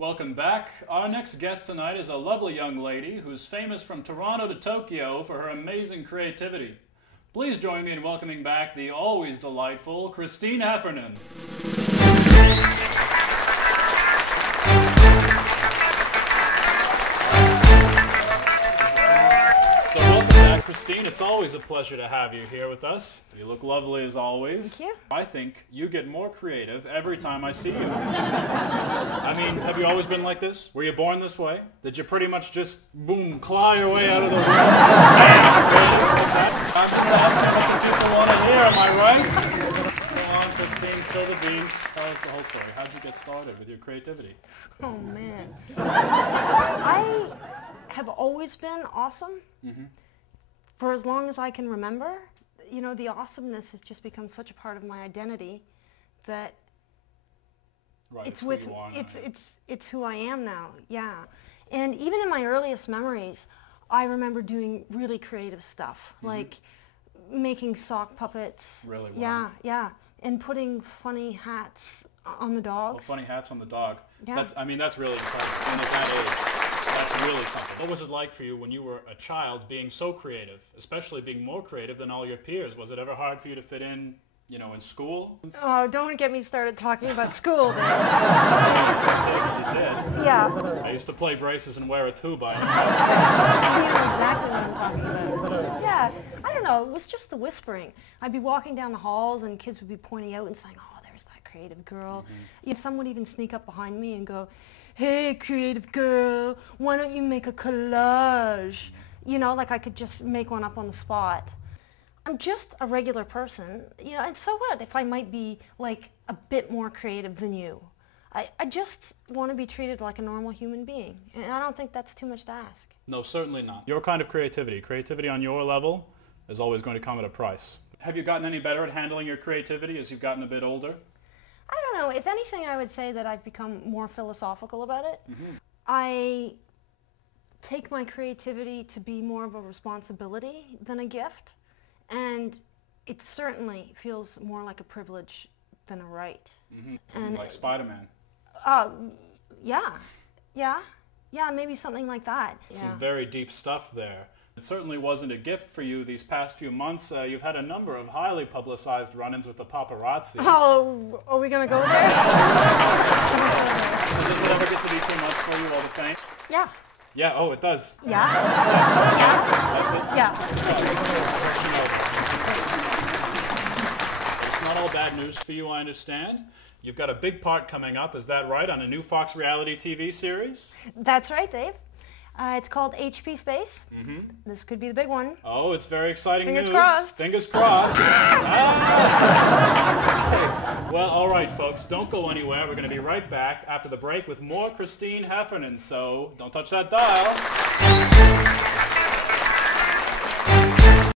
Welcome back. Our next guest tonight is a lovely young lady who's famous from Toronto to Tokyo for her amazing creativity. Please join me in welcoming back the always delightful Christine Heffernan. So welcome back, Christine. It's always a pleasure to have you here with us. You look lovely as always. Thank you. I think you get more creative every time I see you. I mean, have you always been like this? Were you born this way? Did you pretty much just, boom, claw your way out of the room? I'm just asking what the people want to hear, am I right? Go on, Christine, spill the beans. Tell us the whole story. How did you get started with your creativity? Oh, man. I have always been awesome. Mm-hmm. For as long as I can remember. You know, the awesomeness has just become such a part of my identity that it's who I am now. Yeah. And even in my earliest memories, I remember doing really creative stuff, like making sock puppets. Really? Wow. Yeah, yeah. And putting funny hats on the dogs. Oh, funny hats on the dog. Yeah. That's really impressive. And at that age, that's really something. What was it like for you when you were a child being so creative, especially being more creative than all your peers? Was it ever hard for you to fit in, you know, in school? Oh, don't get me started talking about school then. You did. Yeah. I used to play braces and wear a tuba. You know exactly what I'm talking about. Yeah. I don't know. It was just the whispering. I'd be walking down the halls and kids would be pointing out and saying, oh, there's that creative girl. Mm-hmm. Some would even sneak up behind me and go, hey, creative girl, why don't you make a collage? You know, like I could just make one up on the spot. I'm just a regular person, you know, and so what if I might be like a bit more creative than you? I just want to be treated like a normal human being, and I don't think that's too much to ask. No, certainly not. Your kind of creativity on your level is always going to come at a price. Have you gotten any better at handling your creativity as you've gotten a bit older? I don't know. If anything, I would say that I've become more philosophical about it. Mm-hmm. I take my creativity to be more of a responsibility than a gift. And it certainly feels more like a privilege than a right. Mm-hmm. And like Spider-Man. Yeah, maybe something like that. Some very deep stuff there. It certainly wasn't a gift for you these past few months. You've had a number of highly publicized run-ins with the paparazzi. Oh, are we going to go there? Does it ever get to be too much for you, all the fame? Yeah. Yeah, oh, it does. Yeah? Yes, that's it? Yeah. It's not all bad news for you, I understand. You've got a big part coming up, is that right, on a new Fox reality TV series? That's right, Dave. It's called HP Space. Mm-hmm. This could be the big one. Oh, it's very exciting news. Fingers crossed. Fingers crossed. Okay. Well, all right, folks. Don't go anywhere. We're going to be right back after the break with more Christine Heffernan. So don't touch that dial.